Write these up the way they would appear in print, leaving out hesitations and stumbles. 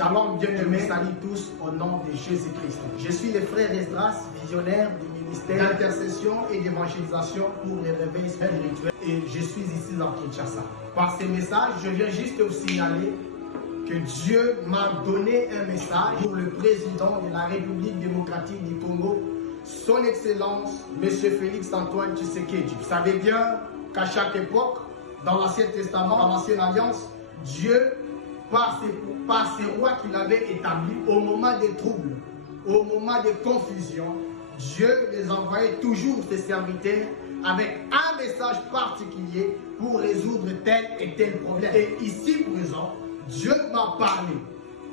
Shalom, bien-aimés, salut tous au nom de Jésus-Christ. Je suis le frère Esdras, visionnaire du ministère d'intercession et d'évangélisation pour les réveils spirituels. Et je suis ici dans Kinshasa. Par ces messages, je viens juste vous signaler que Dieu m'a donné un message pour le président de la République démocratique du Congo, son Excellence, M. Félix Antoine Tshisekedi. Vous savez bien qu'à chaque époque, dans l'Ancien Testament, dans l'Ancienne Alliance, Dieu, par ces rois qu'il avait établis, au moment des troubles, au moment des confusions, Dieu les envoyait toujours ses serviteurs avec un message particulier pour résoudre tel et tel problème. Et ici présent, Dieu m'a parlé.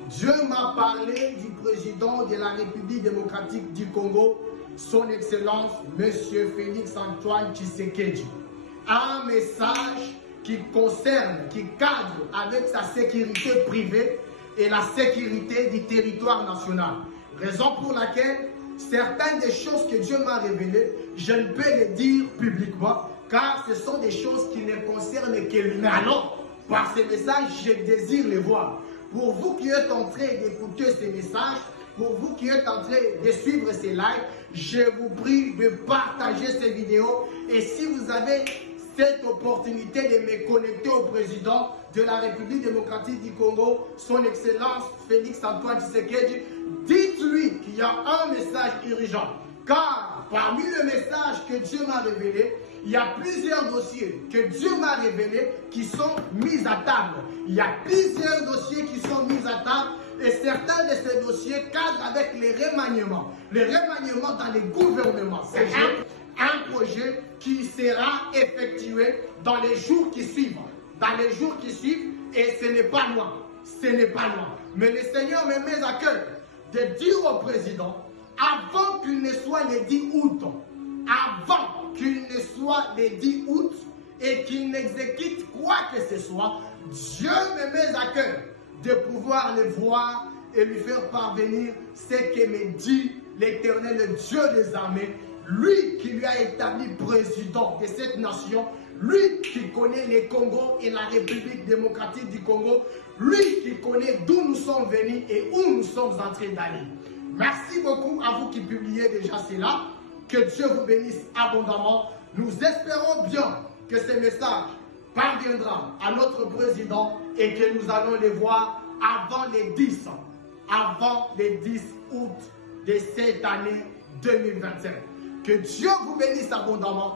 Dieu m'a parlé du président de la République démocratique du Congo, son Excellence, M. Félix Antoine Tshisekedi. Un message qui concerne, qui cadre avec sa sécurité privée et la sécurité du territoire national. Raison pour laquelle certaines des choses que Dieu m'a révélées, je ne peux les dire publiquement, car ce sont des choses qui ne concernent que lui-même. Alors, par ces messages, je désire les voir. Pour vous qui êtes en train d'écouter ces messages, pour vous qui êtes en train de suivre ces lives, je vous prie de partager ces vidéos. Et si vous avez cette opportunité de me connecter au président de la République démocratique du Congo, son Excellence Félix Antoine Tshisekedi, dites-lui qu'il y a un message urgent. Car parmi le message que Dieu m'a révélé, il y a plusieurs dossiers que Dieu m'a révélés qui sont mis à table. Il y a plusieurs dossiers qui sont mis à table et certains de ces dossiers cadrent avec les remaniements. Les remaniements dans les gouvernements. C'est un projet qui sera effectué dans les jours qui suivent. Dans les jours qui suivent, et ce n'est pas loin. Ce n'est pas loin. Mais le Seigneur me met à cœur de dire au président, avant qu'il ne soit le 10 août, avant qu'il ne soit le 10 août et qu'il n'exécute quoi que ce soit, Dieu me met à cœur de pouvoir le voir et lui faire parvenir ce que me dit l'Éternel, le Dieu des armées, lui qui lui a établi président de cette nation, lui qui connaît le Congo et la République démocratique du Congo, lui qui connaît d'où nous sommes venus et où nous sommes en train d'aller. Merci beaucoup à vous qui publiez déjà cela. Que Dieu vous bénisse abondamment. Nous espérons bien que ce message parviendra à notre président et que nous allons le voir avant les 10 août de cette année 2025. Que Dieu vous bénisse abondamment.